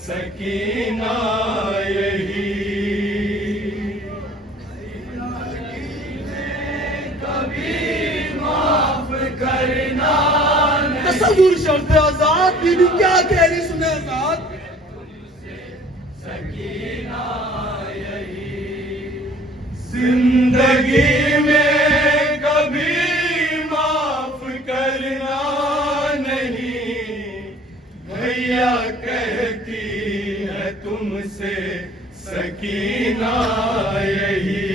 सकीना यही। करना तसव्वुर शर्त आजाद बीबी क्या कह रही सुने आजाद। सकीना यही जिंदगी में कभी माफ करना नहीं। भैया कहती है तुमसे सकीना यही।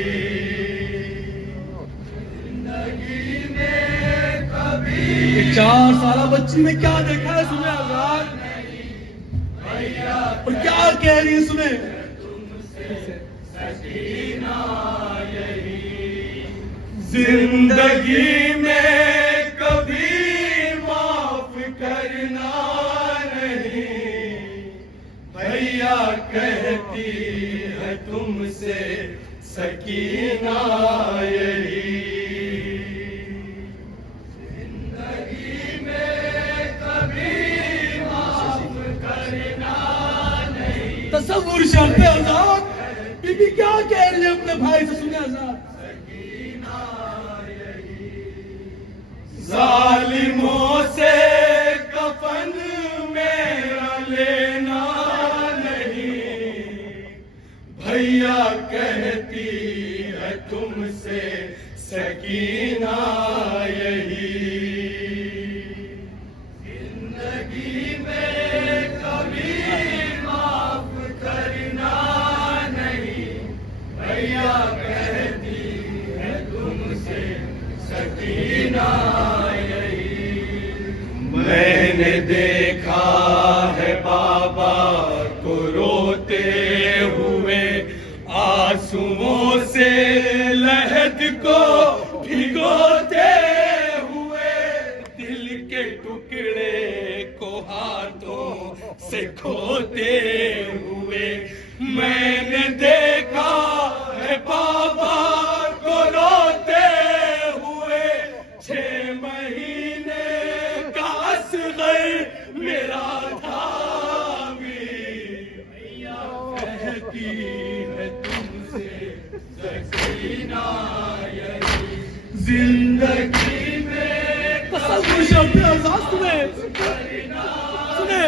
4 साल बच्ची ने क्या देखा है सुने आजाद। और क्या कह रही है सुने। जिंदगी में कभी माफ करना नहीं। भैया कहती है तुमसे सकीना यही। तसव्वुर शर्त आजाद बीबी क्या कह रही है अपने भाई से सुने आजाद। जालिमों से कफन मेरा लेना नहीं। भैया कहती है तुमसे सकीना यही। जिंदगी में कभी भैया कहती है तुमसे सकीना यही। मैंने देखा है बाबा को रोते हुए आंसुओं से लहद को भिगोते हुए। दिल के टुकड़े को हाथों से खोते हुए। मैंने देखा है बाबा को रोते हुए। 6 महीने का असग़र मेरा था भी। भैया कहती है तुमसे सकीना यही। जिंदगी में तसव्वुर शर्त आजाद सुने सुने।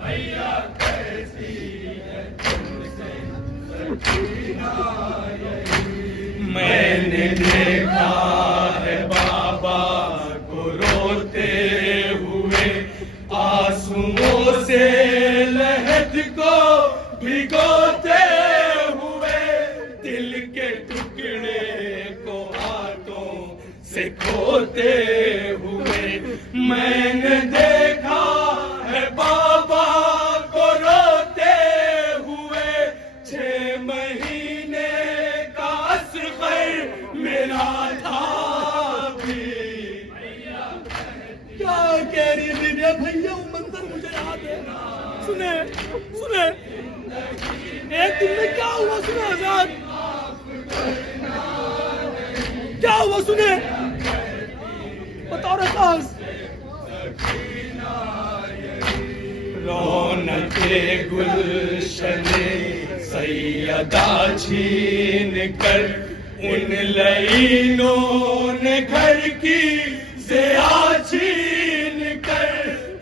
भैया कहती है तुमसे सकीना यही। मैंने देखा है बाबा को रोते हुए आंसुओं से लहद को भिगोते हुए। दिल के टुकड़े को हाथों से खोते हुए। मैंने देखा है बाबा को रोते हुए। 6 महीने का असग़र मेरा था भी। क्या कह रही है भैया वो मंजर मुझे याद है। सुने सुने एक दिन में क्या हुआ सुने आजाद। क्या हुआ सुने बताओ रकास। रौनके गुलशने सैयदा छीन कर उन लईनों ने घर की ज़िया छीन कर।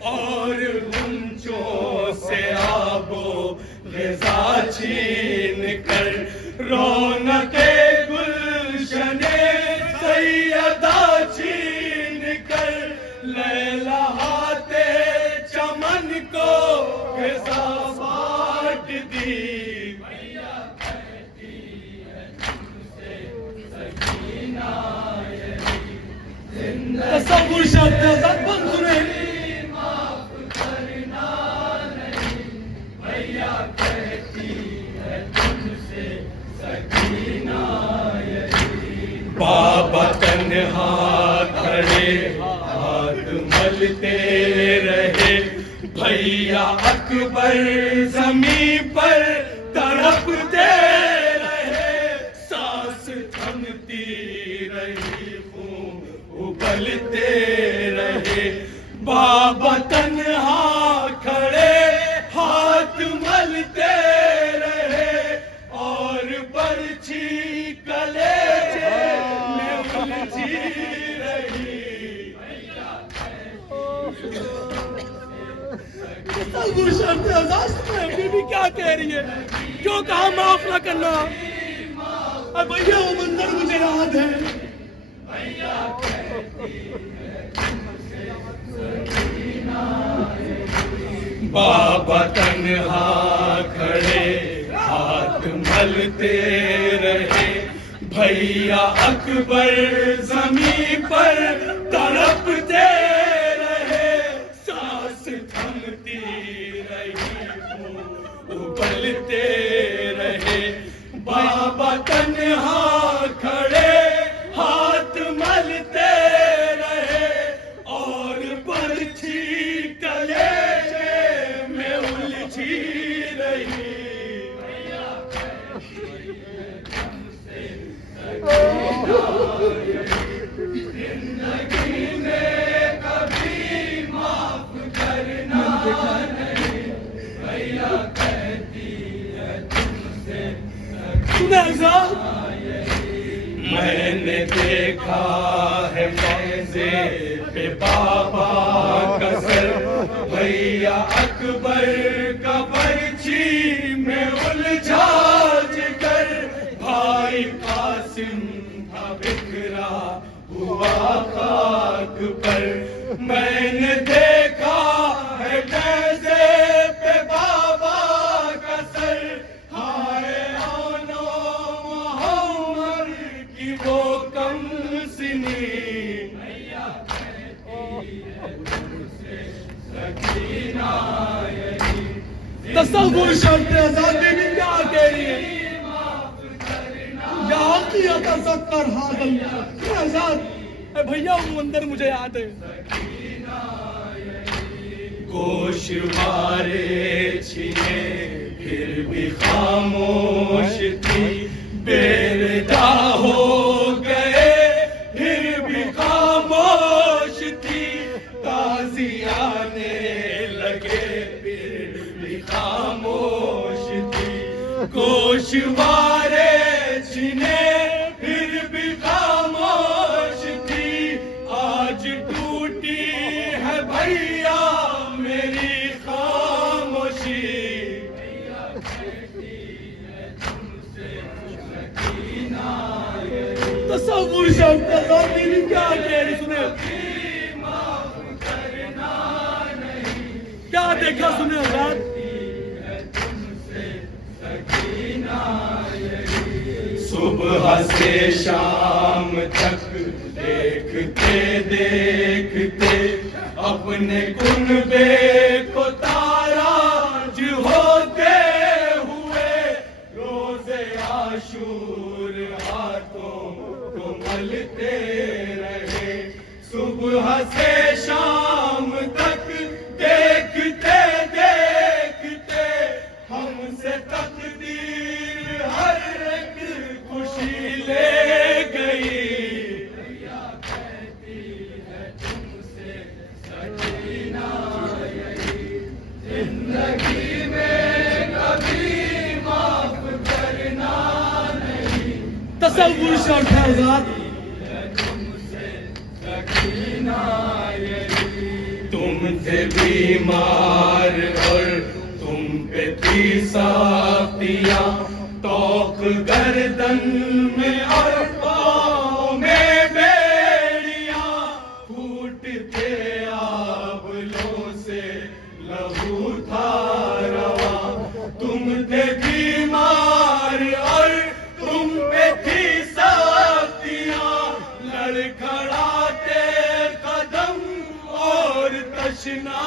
और गुंचों से आबो ग़िज़ा छीन कर। रौनके गुलशने सैयदा छीन कर। लहलहाते चमन को ग़िज़ा बाँट दी। भैया कहती है तुमसे सकीना यही। तसव्वुर शर्त आजाद बंद सुने। माफ करना नहीं। भैया कहती है तुमसे सकीना यही। बाबा तन्हा खड़े हाथ मलते रहे। भैया अकबर ज़मीं पर तड़पते रहे। सांस थमती रही खून उबलते रहे। बाबा तन्हा खड़े हाथ तसव्वुर शर्त आजाद सुने बीबी क्या कह रही है, क्यों कहा माफ ना करना। अब भैया वो मंजर मुझे याद है। बाबा तन्हा खड़े हाथ मलते रहे, भैया अकबर जमीन पर तड़पते रहे, सांस थमती रही उबलते रहे। बाबा तन्हा खड़े हाथ मलते रहे और बरछी कलेजे में उलझी रही। जिंदगी में कभी माफ करना नहीं, भैया कहती है तुमसे। मैंने देखा है फौजे पे बाबा का सर, भैया अकबर का बरछी में उलझा जिगर, भाई कासिम था बिखरा हुआ खाक पर। मैंने देखा है फौजे पे बाबा का सर, हाय आनो मोहम्मद की वो कम सिनी। तसव्वुर शर्त आजाद बीबी क्या कह रही है, कर हादल आजाद। भैया वो मंदिर मुझे याद है। गोशवारे छीने फिर भी खामोश थी, बेरदा हो गए फिर भी खामोश थी, ताज़ियाने लगे फिर भी खामोश थी। गोशवारे छीने फिर भी खामोश थी, आज टूटी है भैया मेरी खामोशी। तसव्वुर शर्त आजाद बीबी क्या कह रही सुने, क्या देखा सुने आजाद। सुबह से शाम तक देखते देखते अपने कुनबे को ताराज होते हुए, रोज़े आशूर हाथों को मलते रहे। सुबह से शाम तक देखते देखते हमसे तकदीर हर एक खुशी ले गई। भैया कहती है तुमसे सकीना यही, जिंदगी में कभी माफ करना नहीं। तसव्वुर शर्त आजाद तुम थे बीमार और तुम पे थी साथियां, तौक गर्दन में और पाँव में बेड़ियां, फूटते आबलों से लहू था रवा। तुम थे बीमार और तुम पे थी साथियां, लड़खड़ाते कदम और तशना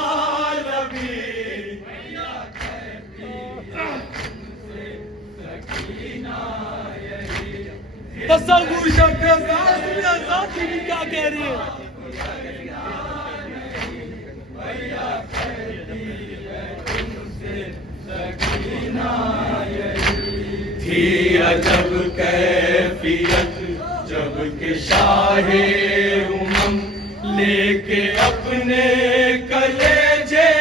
लबी। तसव्वुर शर्त आजाद बीबी क्या कह रही है। थी अजब कैफियत जब के शाहे उमम लेके अपने कलेजे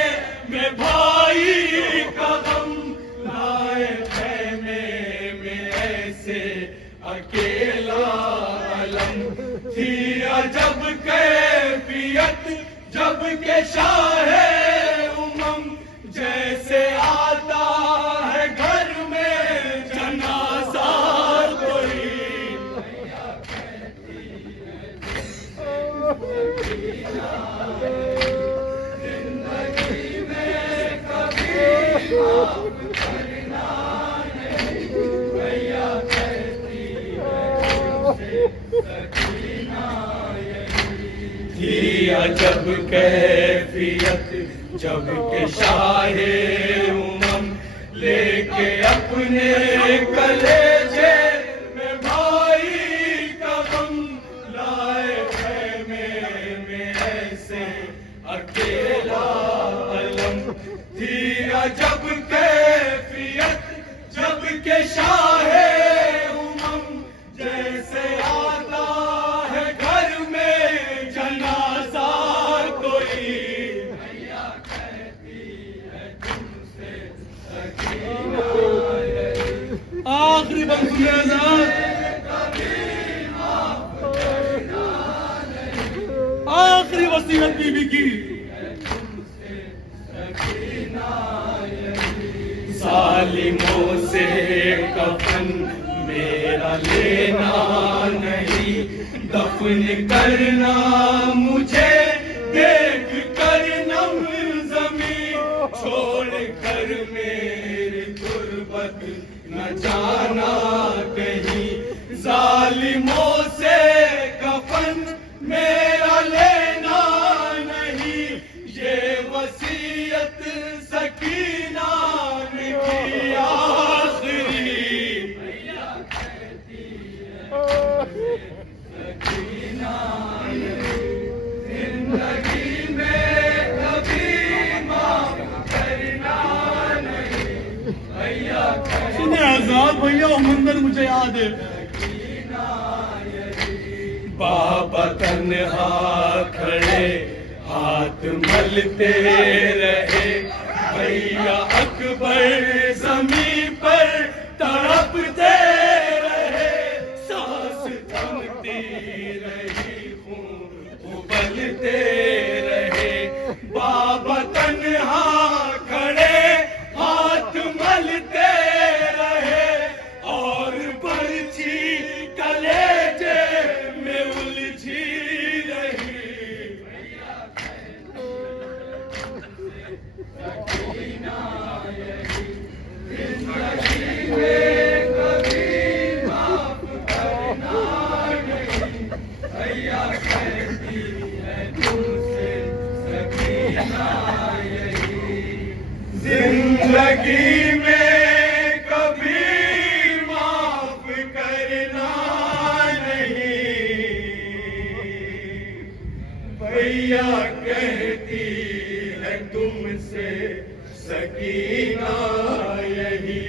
में भाई का गम लाए, खैमे में ऐसे अकेला अलम। थी अजब कैफियत जब के शाहे उमम जय अजब कैफियत जब के शाहे उमम लेके अपने कलेजे में भाई का गम लाए खेमे में ऐसे अकेला अलम थी अजब कैफियत जब के शाहे उमम जैसे आता है घर में जनाजा कोई भैया कहती है तुमसे सकीना आखिरी वक्त सुने आखिरी वसीयत बीबी की सालिमों से कफन मेरा लेना नहीं दफन करना मुझे देख कर नम जमीन छोड़ कर मेरी गुर्बत न जाना कहीं जालिमों से कफन मेरा लेना नहीं ये वसीयत सकीना ने की आखिरी सकीना जिंदगी में कभी माफ करना नहीं भैया सुने आजाद भैया वो मंदिर मुझे याद है बाबा तन्हा खड़े हाथ मलते रहे भैया अकबर जमीन पर तड़पते रहे सांस थमती रही खून उबलते रहे बाबा तन्हा खड़े हाथ मलते रहे और बर्छी कलेजे में उलझी रही जिंदगी में कभी माफ करना नहीं भैया कहती है तुमसे सकीना यही जिंदगी में कभी माफ करना नहीं भैया कहती है तुमसे सकीना यही